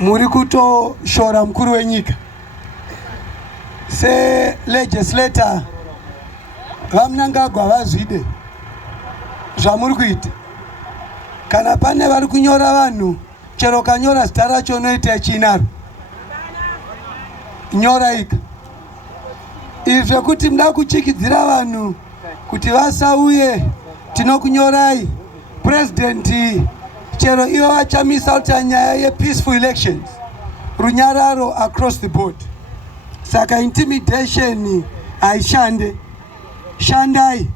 muri kutoshora mukuru wenyika se legislator vaMnangagwa vazvide zvamuri kuita. Kana pane vari kunyora vanhu chero kanyora zita racho unoita chinaro nyora ika izvi zvekuti muda kuchikidzira vanhu kuti vasauye tinokunyorai. President chero ivo vachamisa kuti nyaya yepeaceful elections runyararo across the board. Saka intimidation haishande. Shandai,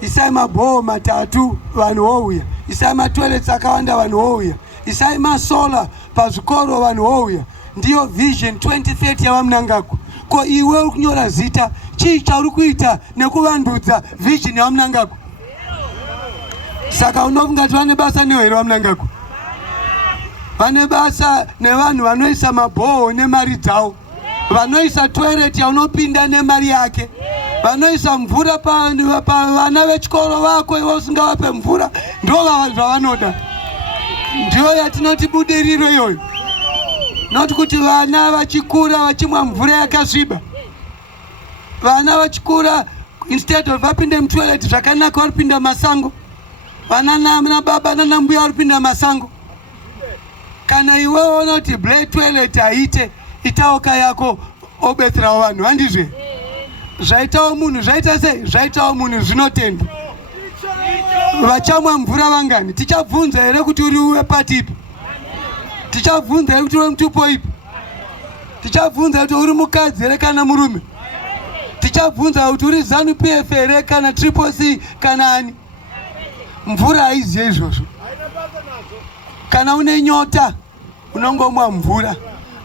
isai mabhoho matatu vanhu vouya, isai matoilets akawanda vanhu vouya, isai masola pazvikoro vanhu vouya. Ndiyo vision 2030 yavaMnangagwa. Ko iwe uri kunyora zita chii chauri kuita nekuvandudza vision yavaMnangagwa? Saka unofunga kuti vane basa newe here vaMnangagwa? Vane basa nevanhu vanoisa mabhoho nemari dzavo, vanoisa toilet yaunopinda nemari yake, vanoisa mvura pavana vechikoro vako iwe usingavape mvura, ndo zvavanoda. Ndiyo yatinoti budiriro iyoyo. Noti kuti vana vachikura vachimwa mvura yakasviba. Vana vachikura instead of vapinde mutoilet zvakanaka varipinda masango. Vana nababa nanambuya varipinda masango. Kana iwe ona kuti black toilet haite itaoka yako obetserawo vanhu handizve. Zvaitawo munhu zvaita sei? Zvaitawo munhu zvinotendwa. Vachamwa mvura vangani? Tichabvunza here kuti uri wepati ipi? Tichabvunza here kuti uri mutupo ipi? Tichabvunza kuti uri mukadzi here kana murume? Tichabvunza kuti uri ZANU-PF here kana Triple C kana ani? Mvura haiziye izvozvo. Kana une nyota unongomwa mvura.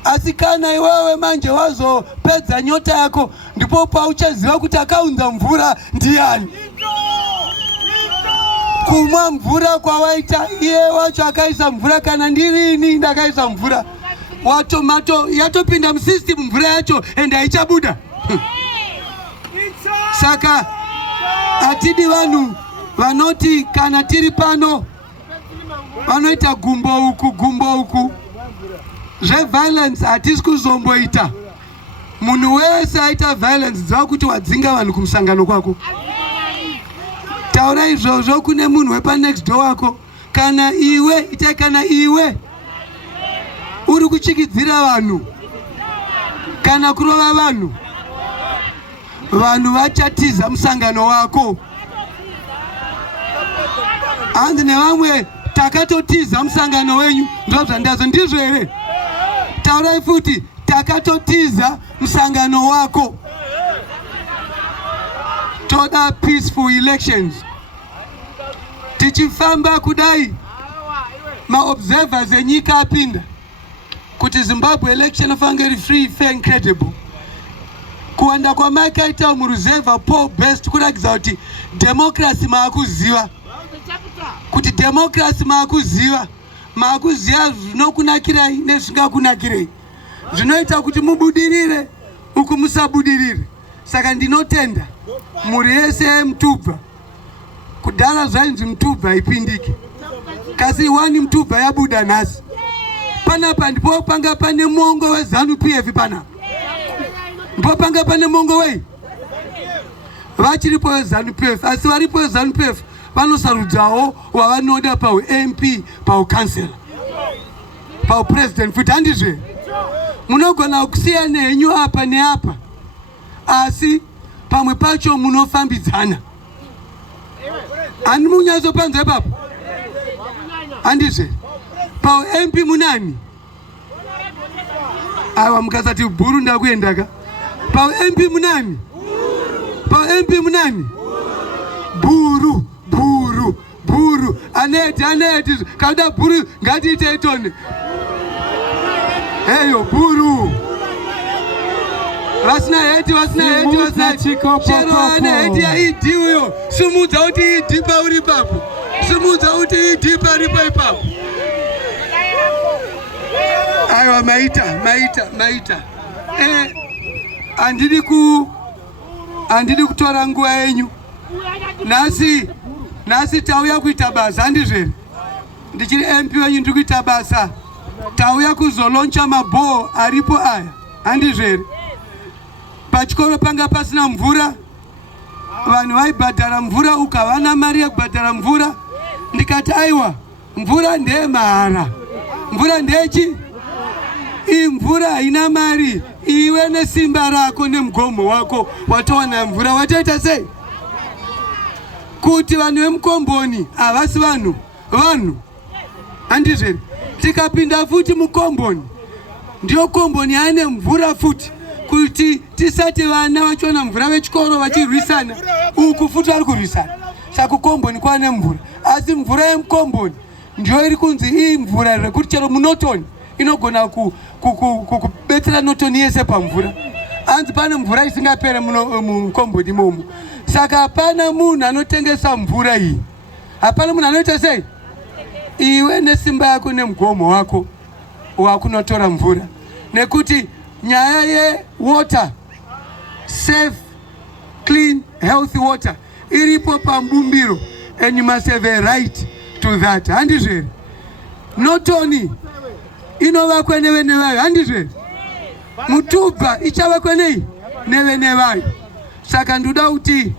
Asi kana iwewe manje wazopedza nyota yako ndipo pauchaziva kuti akaunza mvura ndiani. Kumwa mvura kwawaita iye wacho akaisa mvura kana ndirini ndakaisa mvura. Watomato yatopinda musystem mvura yacho ende haichabuda. Saka atidi vanhu vanoti kana tiri pano vanoita gumbo uku. Violence hatisi kuzomboita. Munhu wese aita violence dzava kuti wadzinga vanhu kumusangano kwako. Taura izvozvo kune munhu wepa next door wako. Kana iwe uri kuchikidzira vanhu kana kurova vanhu, vanhu vachatiza musangano wako. Handi nevamwe takatotiza musangano wenyu ndozvandazo ndizvo here? Taurai futi takatotiza musangano wako. Toda peaceful elections. Tichifamba kudai maobservers enyika apinda kuti Zimbabwe election fangeri free, fair and credible. Kuwanda kwa makaita mureserve poll best kurakidza kuti democracy maakuziva. Kuti democracy maakuziva zvinokunakirai nezvisingakunakirei, zvinoita kuti mubudirire uku musabudirire. Saka ndinotenda muri yese mutubva. Kudhara zvainzi mutubva ipindike, kasi wani mutubva yabuda nhasi. Panapa ndipo panga pane mongo weZANU-PF panapa. Ndipo panga pane mongo wei vachiripo weZANU-PF, asi varipo weZANU-PF vanosarudzawo wavanoda MP, councillor, president futi handizve. Munogona kusiyana henyu apa neapa, asi pamwe pacho munofambidzana. Handi munyatsopanza ipapo handizve. MP munani? Awa mukasati bhuru ndakuendaka. MP munani? MP munani? Bhuru. Aneti kada bhuru ngatiite itone. Heyo bhuru. Vasina heti. Chero ane heti ya idi uyo. Sumudza kuti idi pauri papo. Sumudza kuti idi pari ipapo. Aiwa maita. Andidi kutora nguva yenyu. Nasi tauya kuita basa handizve. Ndichiri MP wenyu ndiri kuita basa. tauya kuzoloncha mabho aripo aya handizvere. Pachikoro panga pasina mvura, vanhu vaibhadhara mvura ukavana mari yekubhadhara mvura. Ndikati aiwa, mvura ndeye mahara, mvura ndechi? Mvura haina mari. Iwe nesimba rako nemugomo wako watowana mvura watoita sei? Kuti vanhu vemukomboni havasi vanhu handizvere. Tikapinda futi mukomboni, ndio komboni ane mvura futi, kuti tisati vana vachiona mvura vechikoro vachirwisana uku futi vari kurwisana. Saka komboni kwane mvura, asi mvura yemukomboni ndio iri kunzi iyi mvura rekuti chero muNorton inogona kubetsera Norton yese pamvura. Anzi pane mvura isingapere mukomboni imomo. Saka hapana munhu anotengesa mvura iyi, hapana munhu anoita sei? Iwe nesimba yako nemugomo wako wakunotora mvura. Nekuti nyaya yewater, safe, clean, healthy water iripo pambumbiro, and you must have a right to that. Handizvere. Norton inovakwa nevayo, handizvere. Mutubva ichavakwa nei? Nevayo. Saka ndoda kuti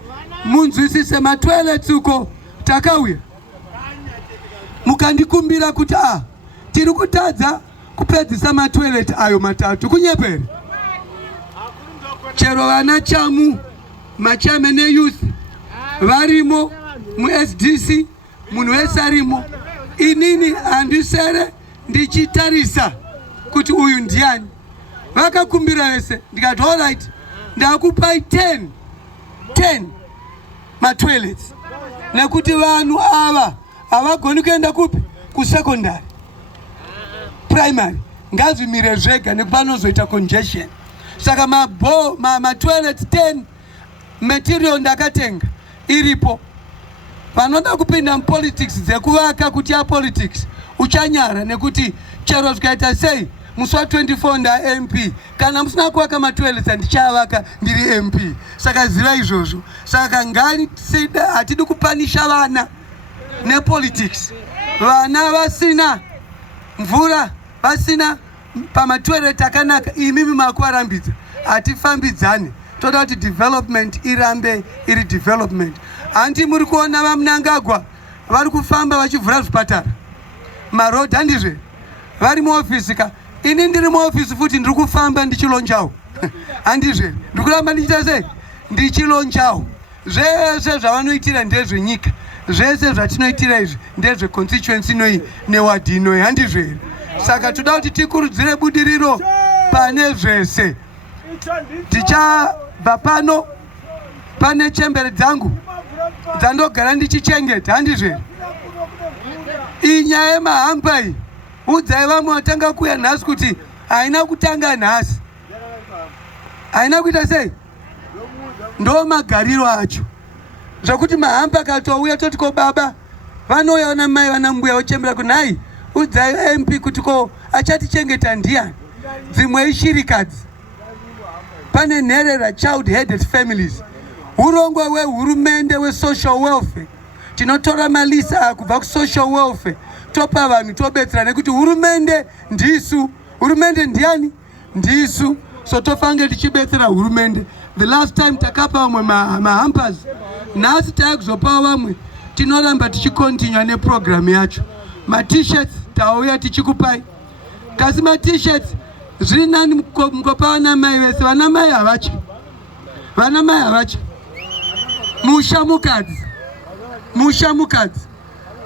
munzwisise matoilets uko takauya. Mukandikumbira kuti tiri kutadza kupedzisa matoilet ayo matatu kunyepere. Chero vana chamu, machame neyouth varimo, mu-SDC, munhu wese arimo. Inini handisere ndichitarisa kuti uyu ndiani. Vakakumbira vese, ndikati alright, ndakupai 10 matoilets. Nekuti vanhu ava havagoni kuenda kupi? Kusekondari, primary ngazvimire zvega nekupanozoita congestion. Saka matoilets 10 material ndakatenga iripo. Vanoda kupinda mupolitics dzekuvaka kuti politics uchanyara, nekuti chero zvikaita sei musi wa24 nda MP, kana musina kuvaka matoilets handichavaka ndiri MP. Saka ziva izvozvo. Saka hatidi kupanisha vana nepolitics. Vana vasina mvura, vasina pamatoilet akanaka, imimi makuvarambidza. Hatifambidzane, toda kuti development irambe iri development. Handi muri kuona vaMnangagwa vari kufamba vachivhura zvipatara, maroad, handizve? Vari muofisi ka? Ini ndiri muofisi futi ndiri kufamba ndichilonjawo. Handizve? Ndiri kuramba ndichita sei? Ndichilonjawo. Zvese zvavanoitira ndezvenyika, zvese zvatinoitira izvi ndezveconstituency inoyi newadi inoyi, handizve? Saka toda kuti tikurudzire budiriro pane zvese. Tichabva pano pane chembere dzangu dzandogara ndichichengeta, handizve? Inyaya yemahamba iyi, udzai vamwe vatanga kuuya nhasi kuti haina kutanga nhasi. Haina kuita sei? Ndo magariro acho. Zvokuti mahamba akatouya toti ko baba vanouya vana mai vana mbuya vochembera kuti nhai udzai MP kuti ko achatichengeta ndiani. Dzimwe ishirikadzi. Pane nherera child headed families. Urongwa hurumende we-social welfare. Tinotora malisa kubva ku-social welfare topa vanhu tobetsera, nekuti hurumende ndisu. Hurumende ndiani? Ndisu. So tofange tichibetsera hurumende. The last time takapa vamwe mahampers, nhasi takuzopa vamwe. Tinoramba tichikontinua neprogram yacho. Ma-t-shirts tauya tichikupai. Kasi ma-t-shirts zviri nani mukopa vana mai vese. Vana mai havacha, vana mai havacha. Mushamukadzi,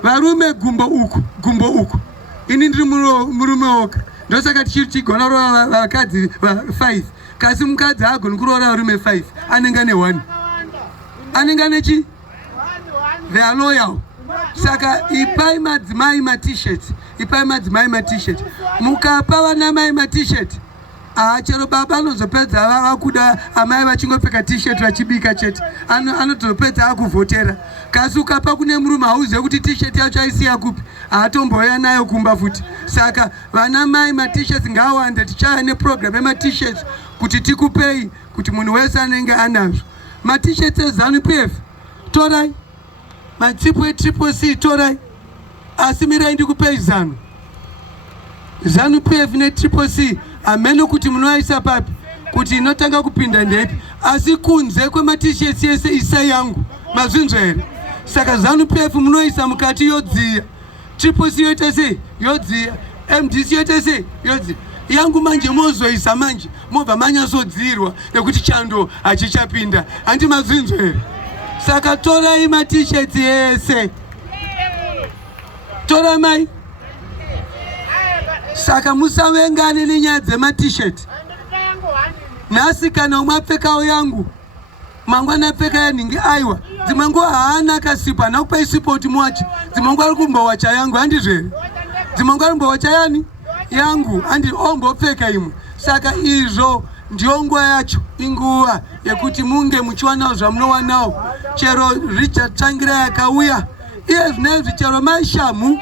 varume gumbo uku. Ini ndiri murume woga, ndosaka tichiri tigona kurora vakadzi 5. Kasi mukadzi haagoni kurora varume 5, anenge ane 1. Anenge nechi? They are loyal. Saka ipai madzimai ma-t-shirts, ipai madzimai ma-t-shirt. Mukapa vana mai ma-t-shirt, chero baba anozopedza vakuda amai vachingopfeka t-shirt vachibika chete, anotopedza akuvhotera. Kasi ukapa kune murume hauzive kuti t-shirt yacho aisiya kupi, haatomboya nayo kumba futi. Saka vana mai ma-t-shirts ngawande, tichaya neprogram yema-t-shirts kuti tikupei, kuti munhu wese anenge anazvo. Ma-t-shirts eZANU-PF torai, matsipo eTriple C torai, asi mirai ndikupei ZANU. ZANU-PF ne C amene kuti munoaisa papi kuti inotanga kupinda ndepi, asi kunze kwema-t-shirts yese isa yangu mazvinzwa here. Saka ZANU-PF munoisa mukati yodziya, C yoita sei yodziya, MDC yoita sei yodziya. Yangu manje mozoisa manje mobva manyazodzirwa nekuti chando hachichapinda, handi mazvinzwa here. Saka torai ma-t-shirts yese, tora mai. Saka musavengane nenyaya dzema-t-shirt. Nhasi kana umapfekawo yangu mangwana apfeka yaningi aiwa dzimwe nguva haana akasipa nakupa isipo kuti muwache, dzimwe nguva ari kumbowacha yangu handizvere, dzimwe nguva ari kumbowacha yani yangu handi ombopfeka imwe. Saka izvo ndiyo nguva yacho, inguva yekuti munge muchiwanawo zvamunowanawo. Chero Richard Tsvangira yakauya iye zvinezvi, chero maishamu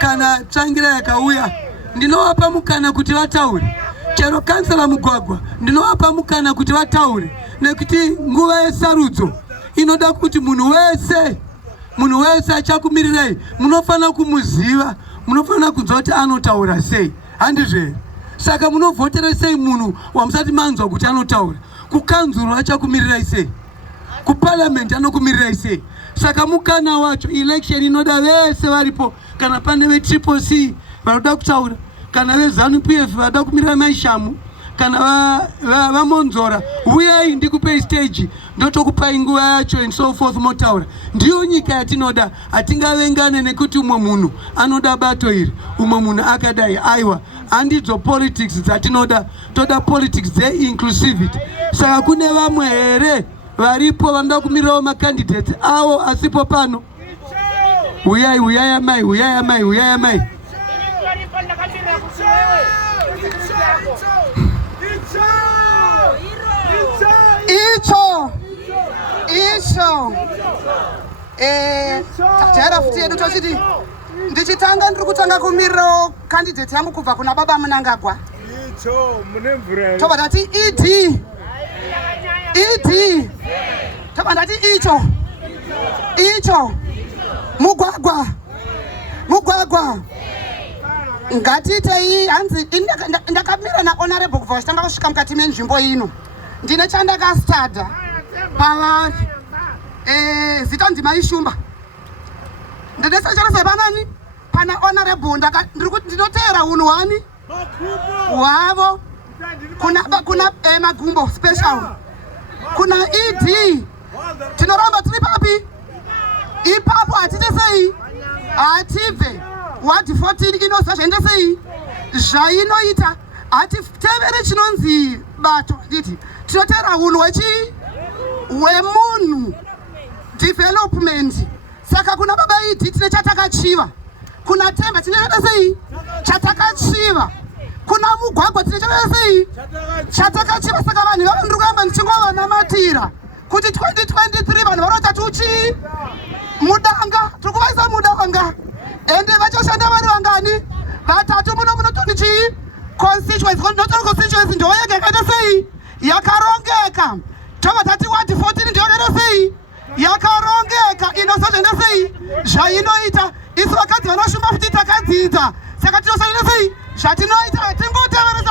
kana Tsvangira yakauya ndinovapa mukana kuti vataure, chero kansela Mugwagwa ndinovapa mukana kuti vataure, nekuti nguva yesarudzo inoda kuti munhu wese achakumirirai munofana kumuziva, munofana kunzwa kuti anotaura sei, handizvere. Saka munovhotera sei munhu wamusati manzwa kuti anotaura? Kukanzuro achakumirirai sei? Kuparliament anokumirirai sei? Saka mukana wacho, election inoda vese varipo, kana pane ve-C vanoda kutaura, kana ve-ZANU-PF vanoda kumirira maishamu, kana vamonzora, uyai ndikupe stage ndotokupai nguva yacho and so forth motaura. Ndiyo nyika yatinoda, hatingavengane nekuti umwe munhu anoda bato iri, umwe munhu akadai. Aiwa, handidzo politics dzatinoda, toda politics dze-inclusivity. Saka kune vamwe here varipo vanoda kumirirawo makandidates avo asipo pano. Uyai, uyai amai, uyai amai, uyai amai. Icho tajaira futi yedu tochiti ndichitanga ndiri kutanga kumirirawo candidate yangu kubva kuna baba Mnangagwa. Toba ndati ED toba ndati icho Mugwagwa ngatitei hanzi ndakamira nahonorable kubva chitanga kusvika mukati menzvimbo ino. Ndine chandakastada pavari zita ndima ishumba ndidesacharasa panani pana honorable ndinoteera unhu wani hwavo kuna magumbo special kuna ED tinoramba tiri papi ipapo hatite sei hatibve ward 14 inoza zvaende sei zvainoita hatitevere chinonzi bato nditi tinoteera unhu wemunhu development. Saka kuna baba ED tine chatakachiva, kuna Temba tine sei chatakachiva, kuna Mugwagwa tine sei chatakachiva. Saka vanhu vava ndiri kuramba ndichingovanamatirira kuti 2023 vanhu varota tuchi mudanga, tiri kuvaisa mudanga ende vachoshanda vari vangani? Vatatu. Munotoni chii constituency, notori constituency ndiyo yega yakaita sei yakarongeka. Tova tati ward 14 ndiyo yakaita sei yakarongeka, inosazvaenda sei zvainoita. Isu vakadzi vanoshumba futi takadzidza, saka tinosaita sei zvatinoita, hatingotevere